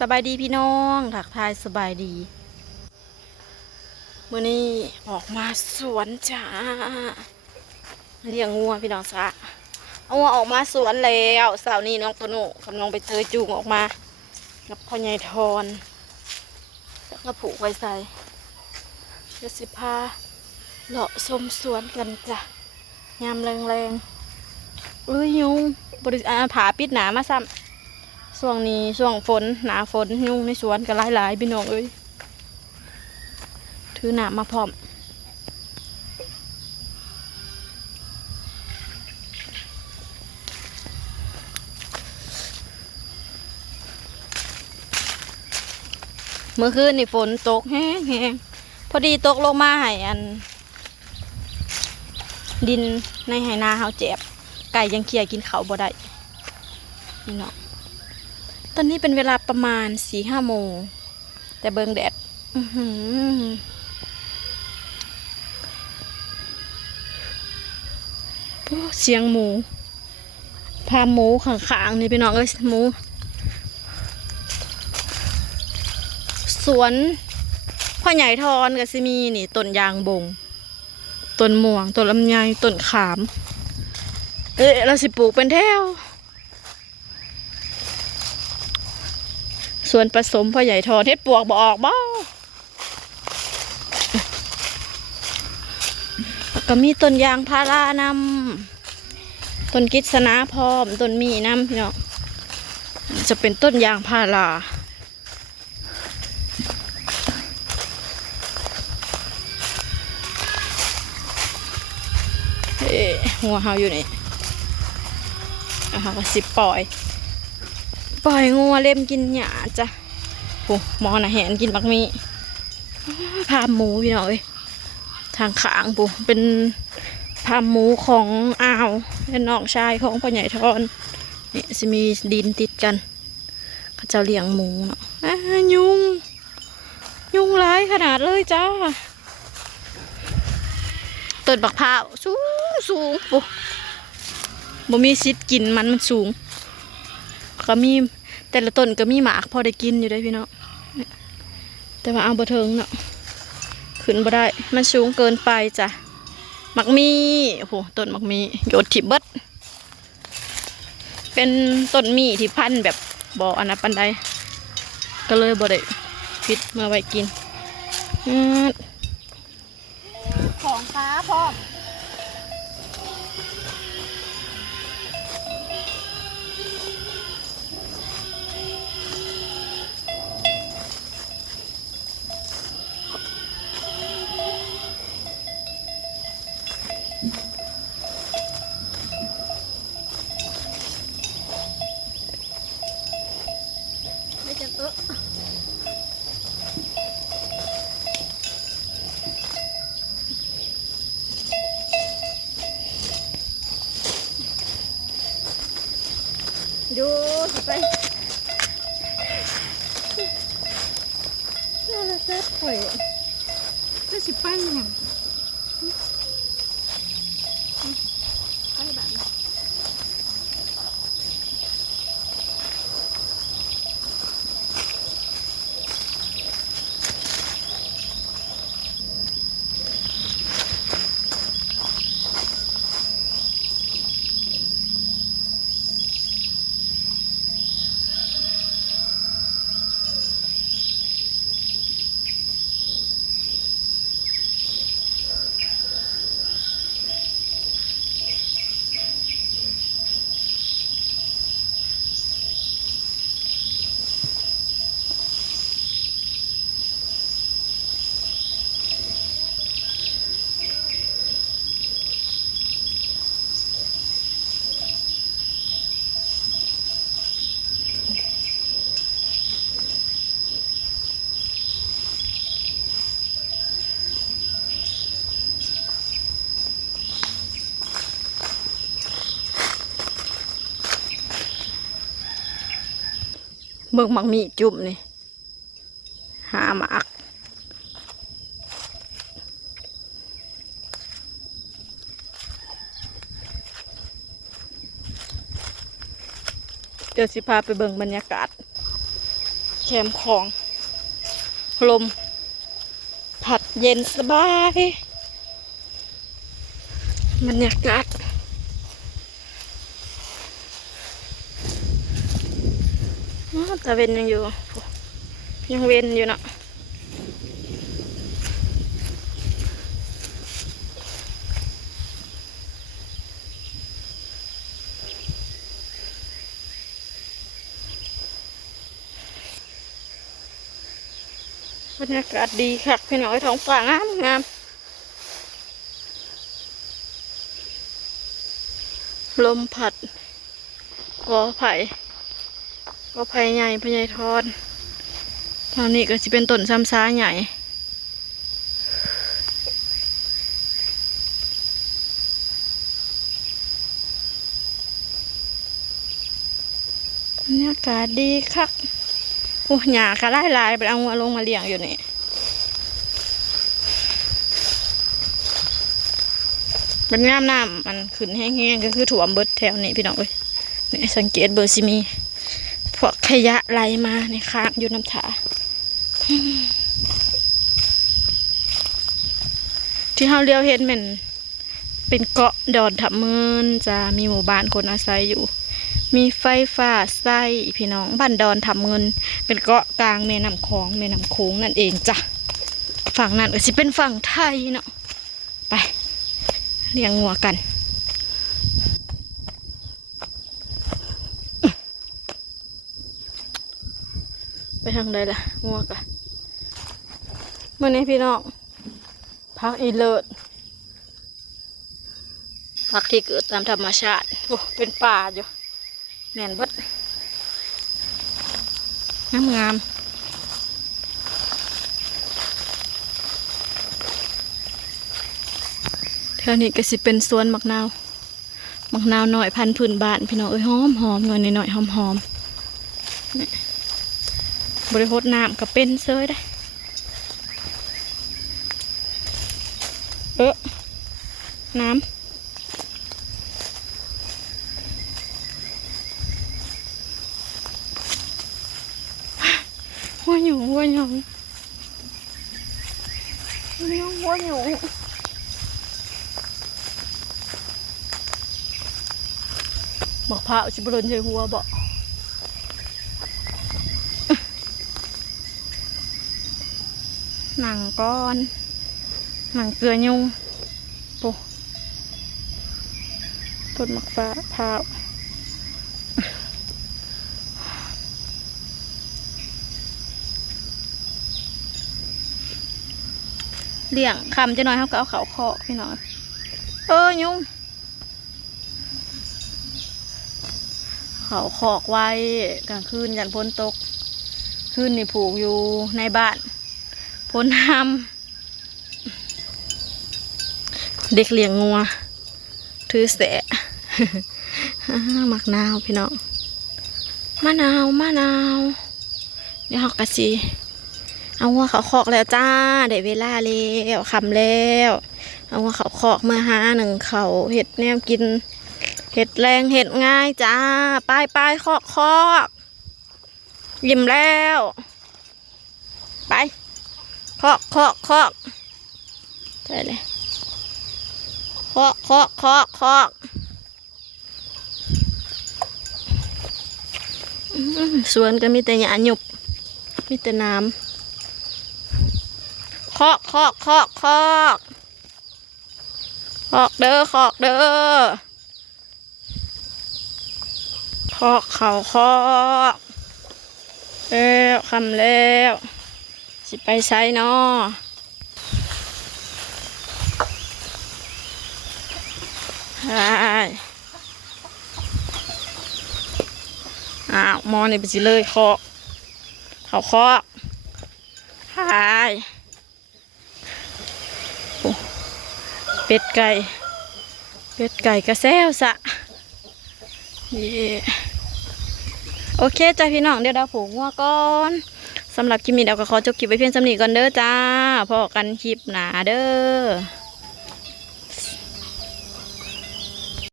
สบายดีพี่น้องถักทายสบายดีมื้อนี้ออกมาสวนจ้าเลี้ยงงัวพี่น้องจ้าเอางัวออกมาสวนแล้วเสาร์นี้น้องโตโน่กำลังไปเจอจูงออกมากับพ่อใหญ่ทอนแล้วก็ผูกไว้ใส่เดี๋ยวสิพาเลาะชมสวนกันจ้ะยามแรงๆยุงบริผาปิดหนามาซ้ำช่วงนี้ช่วงฝนหนาฝนยุงในสวนก็หลายพี่น้องเอ้ยถือหนามาพร้อมเมื่อคืนนี่ฝนตกแห้งพอดีตกลงมาให้อันดินในไหนาเฮาเจ็บไก่ยังเคี่ยกินเขาบ่ได้นี่เนาะตอนนี้เป็นเวลาประมาณ4-5 โมงแต่เบิงแดดเสียงหมูพาหมูข้างๆนี่พี่น้องเอ้ยหมูสวนพ่อใหญ่ทอนกับซิมีนี่ต้นยางบงต้นม่วงต้นลำไยต้นขามเราสิปลูกเป็นแถวสวนผสมพ่อใหญ่ทอนเฮ็ดปวกบ่ออกบ่ก็มีต้นยางพารานำต้นกิษณาพร้อมต้นมีน้ำพี่น้องจะเป็นต้นยางพาราหัวเฮาอยู่นี่ก็สิปล่อยงัวเล่มกินหญ้าจ้ะโอ้หมอน่ะแหนกินบักมีพาหมูพี่น้องเอ้ยทางขางปุ๊เป็นพาหมูของอ้าวเป็นน้องชายของพ่อใหญ่ทอนนี่จะมีดินติดกันเขาจะเลี้ยงหมูเนาะยุงร้ายขนาดเลยจ้าต้นบักพร้าวสูงปุ๊บ่มีชิดกินมันสูงก็มีแต่ละต้นก็มีหมากพอได้กินอยู่ได้พี่น้องแต่ว่าเอาบ่เทิงเนาะขึ้นบ่ได้มันสูงเกินไปจ้ะมักมีโอ้โหต้นมักมีโยดถิบเบิดเป็นต้นมีที่พันแบบบ่อันนั้นปันใดก็เลยบ่ได้พิษมาไว้กินของฟ้าพร้อมไม่จังดูไปน่าจะเซ็ตข่อยจะสิไปยังไปแบบเบิกหมักมีจุ่มนี่หาหมากเดี๋ยวสิพาไปเบิ่งบรรยากาศ แคมป์ของลมผัดเย็นสบายบรรยากาศแต่เว้นยังอยู่ยังเว้นอยู่เนาะบรรยากาศดีค่ะพี่น้อยท้องฟ้างามงามลมพัดกอไผ่ใหญ่พญายทอนตอนนี้ก็จะเป็นต้นซ้ำซ้าใหญ่บรรยากาศดีค่ะโอ้หญ้าก็ลายไปเอาลงมาเลี้ยงอยู่นี่เป็นงามน้ำมันขึ้นแห้งๆก็คือถ่วมเบิดแถวนี้พี่น้องเอ้ยนี่สังเกตเบอร์ซิมีพวกขยะไหลมาในค้างอยู่น้ำถาที่เราเลี้ยวเห็นมันเป็นเกาะดอนทับเมินจะมีหมู่บ้านคนอาศัยอยู่มีไฟฟ้าใส่พี่น้องบ้านดอนทับเมินเป็นเกาะกลางแม่น้ำคลองแม่น้ำโขงนั่นเองจ้ะฝั่งนั้นก็จะเป็นฝั่งไทยเนาะไปเลี้ยงงัวกันไปทางใดล่ะงัวกันเมื่อนี้พี่น้องพักอีเลิศพักที่เกิดตามธรรมชาติโอ้เป็นป่าอยู่แม่นเบิดงามเท่านี้ก็สิเป็นสวนมักนาวหน่อยพันพื้นบ้านพี่น้องเอ้ยหอมหน่อยหน่อยหอมบริโภคน้ำก็เป็นเซยได้น้ำหัวหยูบอกพระจิบลนใส่หัวบอกหนังก้อนหนังเกลือยุงปุ๊ต้นมะฟ้าพร้าวเลี้ยงคำจะน้อยเขาก็เอาเขาเคาะพี่น้อยยุงเขาขอกไว้กลางคืนยันพ้นตกคืนนี่ผูกอยู่ในบ้านพ้นห้ำเด็กเลี้ยงงัวถือแสะมักนาวพี่น้องมะนาวเดี๋ยวหอกกะสีเอาวัวเขาคอกแล้วจ้าได้เวลาแล้วคำแล้วเอาวัวเขาคอกเมื่อหาหนึ่งเขาเห็ดแนมกินเห็ดแรงเห็ดง่ายจ้าไปคอกยิ้มแล้วไปคอกใช่เลยคอกสวนก็มีแต่หญ้าหยุบมีแต่น้ำคอกเด้อคอกเขาคอกแล้วคำแล้วสิไปไซเนาะมอนี่ไปสิเลยคอกเขาคอกเป็ดไก่กระแซวสะโอเคจ้าพี่น้องเดี๋ยวดาวผูกงัวก่อนสำหรับคลิปนี้ดาวก็ขอจบคลิปไว้เพียงสำนีก่อนเด้อจ้าพอกันคลิปหนาเด้อ